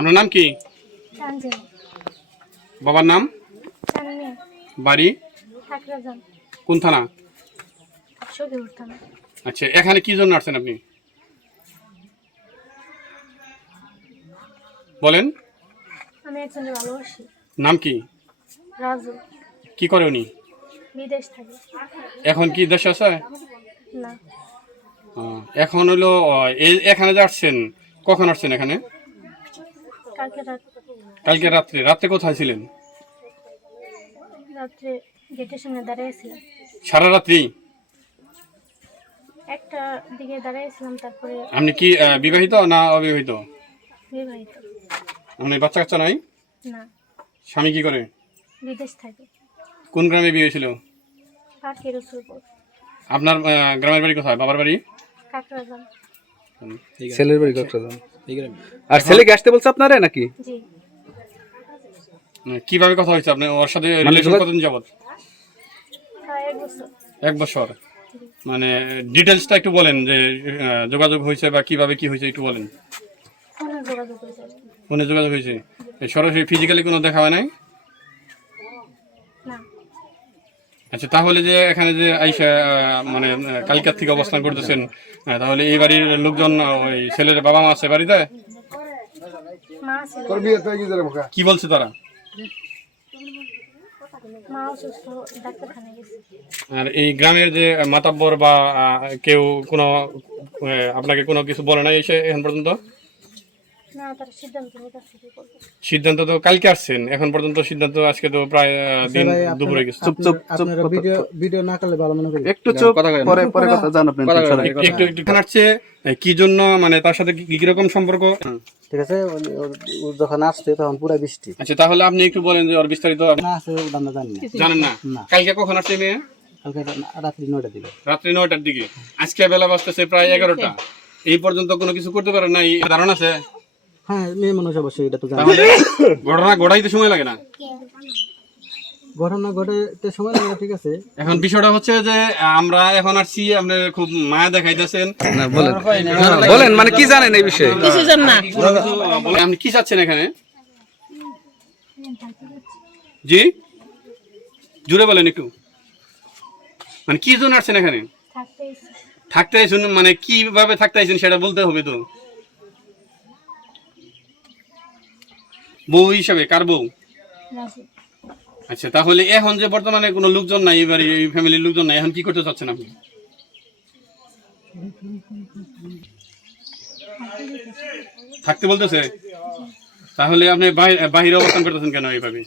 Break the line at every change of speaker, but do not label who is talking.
আপনার নাম কি? বাবার নাম? বাড়ি? কোন থানা? আচ্ছা এখানে কি জন্য আসছেন আপনি? বলেন।
আমি একজনকে ভালোবাসি।
নাম কি?
রাজু।
কি করে উনি?
বিদেশ থাকে।
এখন কি দেশে আছে?
না।
এখন হলো এখানে যে আসছেন কখন আসছেন এখানে?
কালকে রাত
কালকে রাত্রে। রাত্রে কোথায় ছিলেন?
রাত্রে গেটের সামনে দাঁড়িয়েছিলাম
সারা রাত্রি
একটা দিকে দাঁড়িয়েছিলাম তারপরে
আপনি কি বিবাহিত না অবিবাহিত?
বিবাহিত।
আপনি বাচ্চা কাচ্চা নাই?
না।
স্বামী কি করে?
বিদেশ থাকে।
কোন গ্রামে বিয়ে ছিল
পাখির রসুলপুর
আপনার গ্রামের বাড়ি কোথায়? বাবার বাড়ি?
কাকরাজান
ছেলের বাড়ি কক্সবাজার আর ছেলেকে আসতে বলছে আপনারা নাকি?
কীভাবে কথা হয়েছে আপনি? ওর সাথে
মানে
রিলেশন কতদিন যাবত
এক বছর।
এক বছর। মানে ডিটেলসটা একটু বলেন যে যোগাযোগ হয়েছে বা কীভাবে কি হয়েছে একটু বলেন।
ফোনে যোগাযোগ হয়েছে আর কি।
ফোনে যোগাযোগ হয়েছে। সরাসরি ফিজিক্যালি কোনো দেখা হয় নাই
না
আচ্ছা তাহলে যে এখানে যে আইসা মানে কালকার থেকে অবস্থান করতেছেন তাহলে এই বাড়ির লোকজন ওই ছেলের বাবা মা আছে বাড়িতে? কি বলছে তারা?
মা অসুস্থ ডাক্তারখানায় গেছে।
আর এই গ্রামের যে মাতাব্বর বা কেউ কোনো আপনাকে কোনো কিছু বলে নাই এসে এখন পর্যন্ত?
সিদ্ধান্ত কি
তো কালকে আসছেন এখন পর্যন্ত সিদ্ধান্ত আজকে তো প্রায় দিন দুপুরে গেছে।
চুপ চুপ চুপ
ভিডিও ভিডিও না করলে ভালো মনে করি।
একটু চুপ পরে পরে কথা জান আপনি
একটু একটু খানাচ্ছে কি জন্য মানে তার সাথে কি কি রকম সম্পর্ক?
ঠিক আছে যখন আসছে তখন পুরো বৃষ্টি।
আচ্ছা তাহলে আপনি একটু বলেন যে ওর বিস্তারিত
না আছে আমরা জানি না।
জানেন না। কালকে কখন আসছে মেয়ে?
কালকে রাত্রি নয়টা দিকে।
রাত্রি নয়টার দিকে। আজকে বেলা বাজতেছে প্রায় এগারোটা। এই পর্যন্ত কোনো কিছু করতে পারেন না ধারণা আছে?
হ্যাঁ মেয়ে মানুষ অবশ্যই এটা তো জানি।
তাহলে ঘটনা ঘটাইতে সময় লাগে না?
ঘটনা ঘটে সময় লাগে না, ঠিক আছে।
এখন বিষয়টা হচ্ছে যে আমরা এখন আসছি আপনি খুব মায়া দেখাইতেছেন।
বলেন। বলেন মানে কি জানেন এই বিষয়ে?
কিছু আপনি কি চাচ্ছেন এখানে? জি? জুড়ে বলেন একটু। মানে কি জন্য আসছেন এখানে?
থাকতে
আইসুন মানে কীভাবে থাকতে আইসুন সেটা বলতে হবে তো। বউ হিসাবে কার বউ? আচ্ছা তাহলে এখন যে বর্তমানে কোনো লোকজন নাই এবার এই ফ্যামিলির লোকজন নাই এখন কি করতে চাচ্ছেন আপনি? থাকতে বলতেছে? তাহলে আপনি বাহি- বাহিরে অবস্থান করতেছেন কেন এইভাবে?